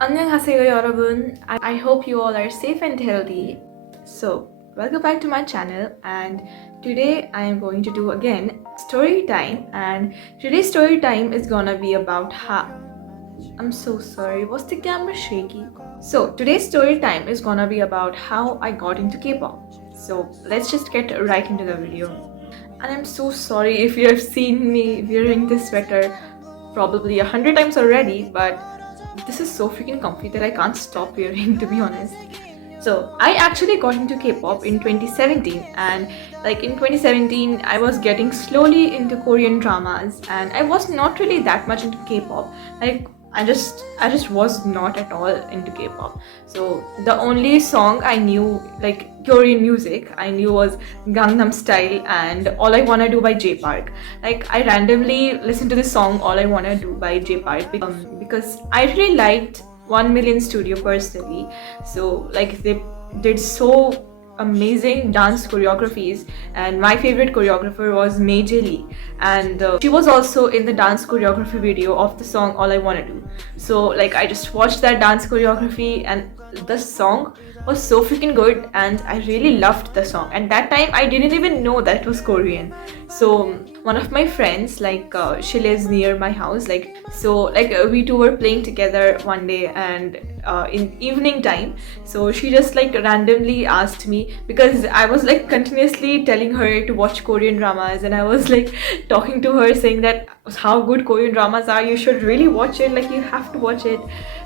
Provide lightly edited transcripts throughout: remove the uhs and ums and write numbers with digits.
안녕하세요 여러분. I hope you all are safe and healthy. So, welcome back to my channel, and today I am going to do again story time, and today's story time is gonna be about how I'm so sorry, was the camera shaky? So, today's story time is gonna be about how I got into K-pop. So, let's just get right into the video. And I'm so sorry if you have seen me wearing this sweater probably 100 times already, but this is so freaking comfy that I can't stop wearing, to be honest. So I actually got into K-pop in 2017, and like in 2017 I was getting slowly into Korean dramas, and I was not really that much into K-pop. Like I just was not at all into K-pop. So the only song I knew, like Korean music, I knew was Gangnam Style and All I Wanna Do by J Park. Like I randomly listened to this song All I Wanna Do by J Park because I really liked 1 Million Studio personally. So like they did so amazing dance choreographies, and my favorite choreographer was Mei Lee, and she was also in the dance choreography video of the song All I Wanna Do. So like I just watched that dance choreography, and the song was so freaking good, and I really loved the song. At that time I didn't even know that it was Korean. So one of my friends, like she lives near my house, we two were playing together one day, and in evening time, so she just like randomly asked me, because I was like continuously telling her to watch Korean dramas, and I was like talking to her saying that how good Korean dramas are, you should really watch it, like you have to watch it.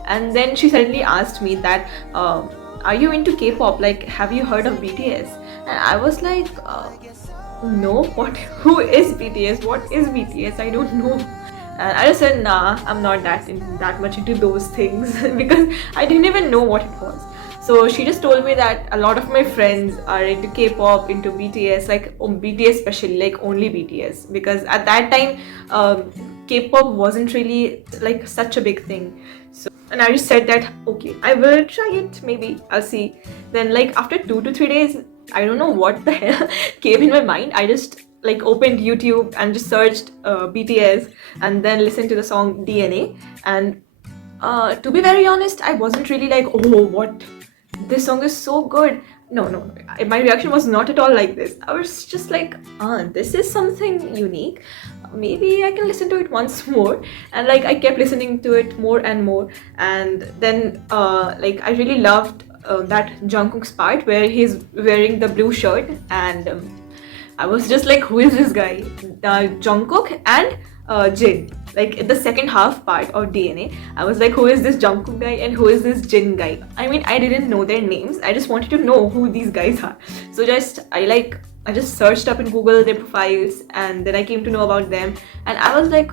And then she suddenly asked me that are you into K-pop, like have you heard of BTS? And I was like no, what? Who is BTS? What is BTS? I don't know. And I just said, nah, I'm not that much into those things because I didn't even know what it was. So she just told me that a lot of my friends are into K-pop, into BTS, like BTS especially, like only BTS, because at that time K-pop wasn't really like such a big thing. So, and I just said that okay, I will try it, maybe I'll see. Then like after 2 to 3 days, I don't know what the hell came in my mind. I just like opened YouTube and just searched BTS, and then listened to the song DNA. And to be very honest, I wasn't really like, oh, what? This song is so good. No. My reaction was not at all like this. I was just like, this is something unique. Maybe I can listen to it once more. And like I kept listening to it more and more. And then like I really loved that Jungkook's part where he's wearing the blue shirt, and I was just like, who is this guy? Jungkook and Jin. Like in the second half part of DNA, I was like, who is this Jungkook guy and who is this Jin guy? I mean, I didn't know their names. I just wanted to know who these guys are. So I just searched up in Google their profiles, and then I came to know about them, and I was like,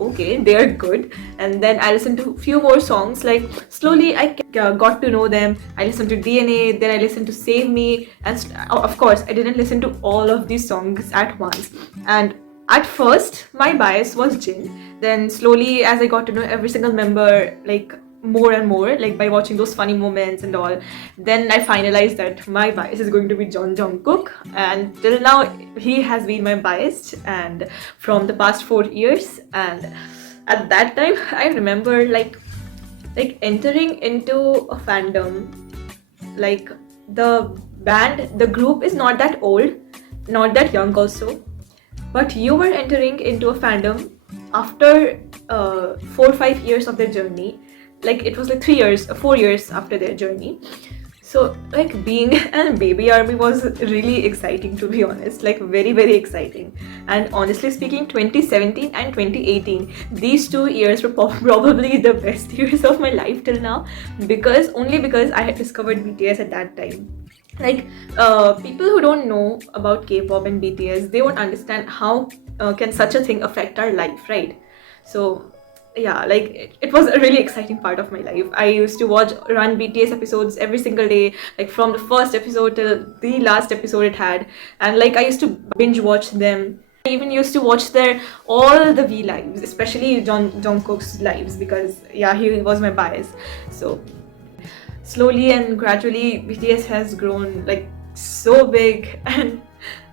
okay, they are good. And then I listened to a few more songs. Like slowly I got to know them. I listened to DNA, then I listened to Save Me, and of course I didn't listen to all of these songs at once. And at first my bias was Jin. Then slowly, as I got to know every single member, like more and more, like by watching those funny moments and all, then I finalized that my bias is going to be Jungkook, and till now he has been my bias, and from the past 4 years. And at that time I remember like entering into a fandom, like the band, the group is not that old, not that young also, but you were entering into a fandom after 4 or 5 years of their journey. Like it was like 3 years, 4 years after their journey. So like being a baby army was really exciting, to be honest, like very very exciting. And honestly speaking, 2017 and 2018, these 2 years were probably the best years of my life till now, because I had discovered BTS at that time. Like people who don't know about K-pop and BTS, they won't understand how can such a thing affect our life, right? So yeah, like it was a really exciting part of my life. I used to run BTS episodes every single day, like from the first episode till the last episode it had. And like I used to binge watch them. I even used to watch their all the V lives, especially Jungkook's lives, because yeah, he was my bias. So slowly and gradually BTS has grown like so big, and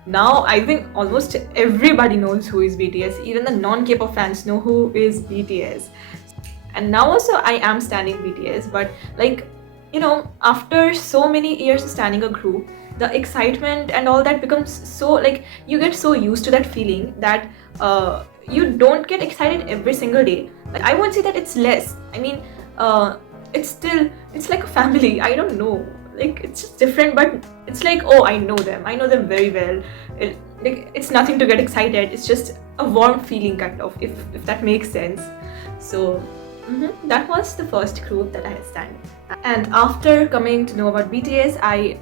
now I think almost everybody knows who is BTS. Even the non-K-pop fans know who is BTS. and now also I am standing BTS, but like, after so many years of standing a group, the excitement and all that becomes so, like, you get so used to that feeling that you don't get excited every single day. Like, I won't say that it's less. I mean, it's like a family. I don't know. Like, it's just different, but it's like, oh, I know them. I know them very well. It's nothing to get excited. It's just a warm feeling, kind of, if that makes sense. So that was the first group that I had stand. And after coming to know about BTS, I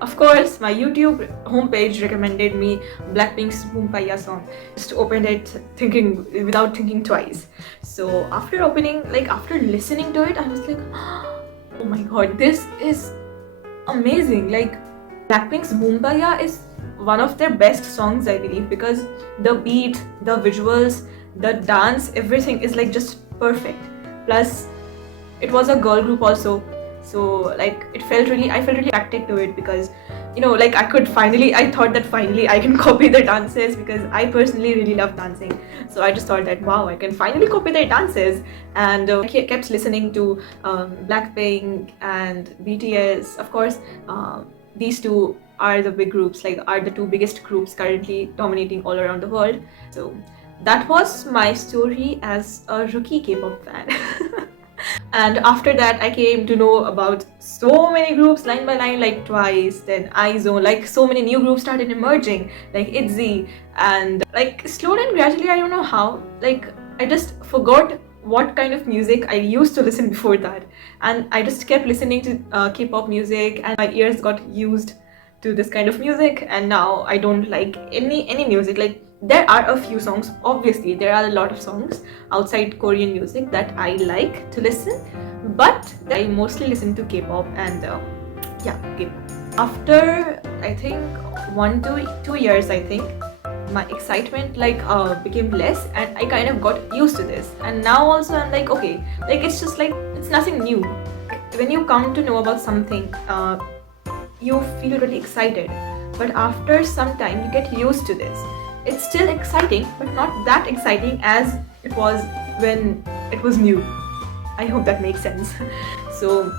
of course, my YouTube homepage recommended me Blackpink's Boompaya song. Just opened it without thinking twice. So after listening to it, I was like, oh my god, this is amazing. Like, Blackpink's Boompaya is one of their best songs, I believe, because the beat, the visuals, the dance, everything is like just perfect. Plus, it was a girl group also, so like I felt really attracted to it, because I thought that finally I can copy the dances, because I personally really love dancing. So I just thought that, wow, I can finally copy their dances. And I kept listening to Blackpink and BTS. Of course, these two are the big groups, are the two biggest groups currently dominating all around the world. So that was my story as a rookie K-pop fan. And after that, I came to know about so many groups line by line, like Twice, then IZONE, like so many new groups started emerging, like ITZY, and like slowly and gradually, I don't know how, like I just forgot what kind of music I used to listen before that, and I just kept listening to K-pop music, and my ears got used to this kind of music, and now I don't like any music. Like, there are a few songs, obviously there are a lot of songs outside Korean music that I like to listen, but I mostly listen to K-pop. And K-pop. After I think 1 to 2 years, I think my excitement became less, and I kind of got used to this. And now also I'm like, okay, like it's just like, it's nothing new. When you come to know about something, you feel really excited, but after some time you get used to this. It's still exciting, but not that exciting as it was when it was new. I hope that makes sense. So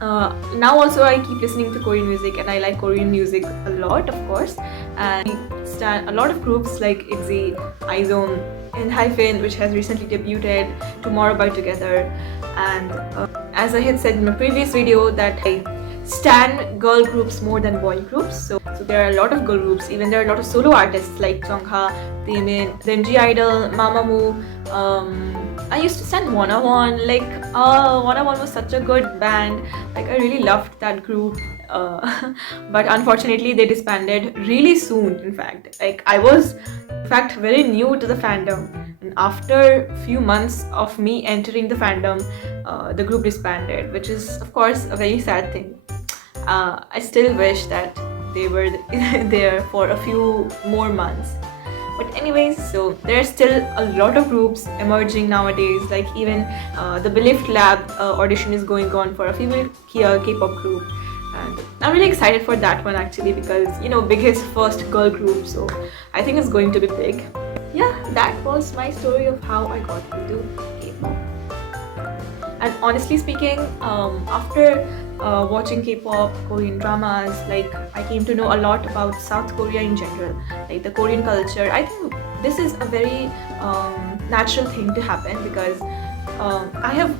now also I keep listening to Korean music, and I like Korean music a lot, of course. And I stand a lot of groups like ITZY, IZONE, ENHYPEN, which has recently debuted, Tomorrow by Together. And as I had said in my previous video, that I stan girl groups more than boy groups. So there are a lot of girl groups. Even there are a lot of solo artists like Jongha, Taemin, then G-idol, Mamamoo. I used to stan Wanna1. Like, Wanna1 was such a good band. Like, I really loved that group. But unfortunately, they disbanded really soon. In fact, like I was, in fact, very new to the fandom. And after a few months of me entering the fandom, the group disbanded, which is, of course, a very sad thing. I still wish that they were there for a few more months. But anyways, so there are still a lot of groups emerging nowadays. Like, even the Belift Lab audition is going on for a female K-pop group. And I'm really excited for that one, actually, because, biggest first girl group. So I think it's going to be big. Yeah, that was my story of how I got into K-pop. And honestly speaking, after watching K-pop, Korean dramas, like, I came to know a lot about South Korea in general, like the Korean culture. I think this is a very natural thing to happen, because I have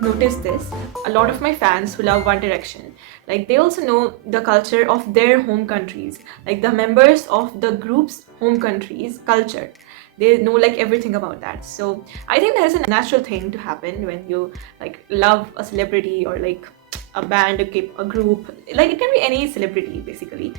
noticed this. A lot of my fans who love One Direction, like, they also know the culture of their home countries, like the members of the group's home countries' culture. They know like everything about that. So I think that is a natural thing to happen when you like love a celebrity, or like a band, a group. Like, it can be any celebrity basically.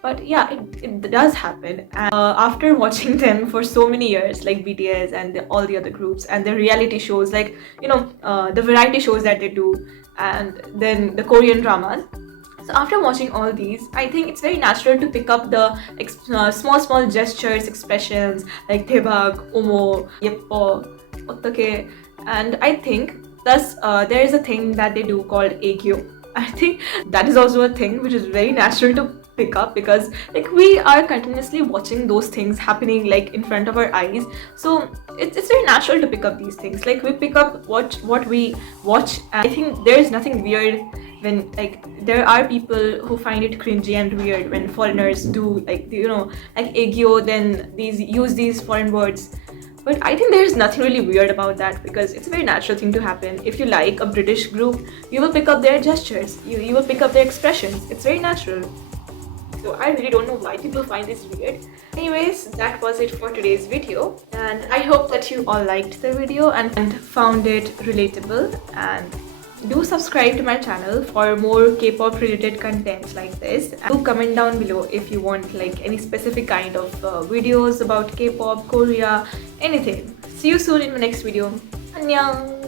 But yeah, it does happen. And after watching them for so many years, like BTS and all the other groups, and the reality shows, like, the variety shows that they do, and then the Korean dramas. So after watching all these, I think it's very natural to pick up the small gestures, expressions like 대박, omo, 예뻐, 어떡해. And I think thus there is a thing that they do called 애교. I think that is also a thing which is very natural to pick up, because like we are continuously watching those things happening like in front of our eyes. So it's very natural to pick up these things. Like we pick up what we watch, and I think there is nothing weird when, like, there are people who find it cringy and weird when foreigners do, like, you know, like aegyo, then use these foreign words. But I think there's nothing really weird about that, because it's a very natural thing to happen. If you like a British group, you will pick up their gestures, you will pick up their expressions. It's very natural. So I really don't know why people find this weird. Anyways, that was it for today's video, and I hope that you all liked the video and found it relatable. And do subscribe to my channel for more K-pop related content like this. And do comment down below if you want like any specific kind of videos about K-pop, Korea, anything. See you soon in my next video. Annyeong!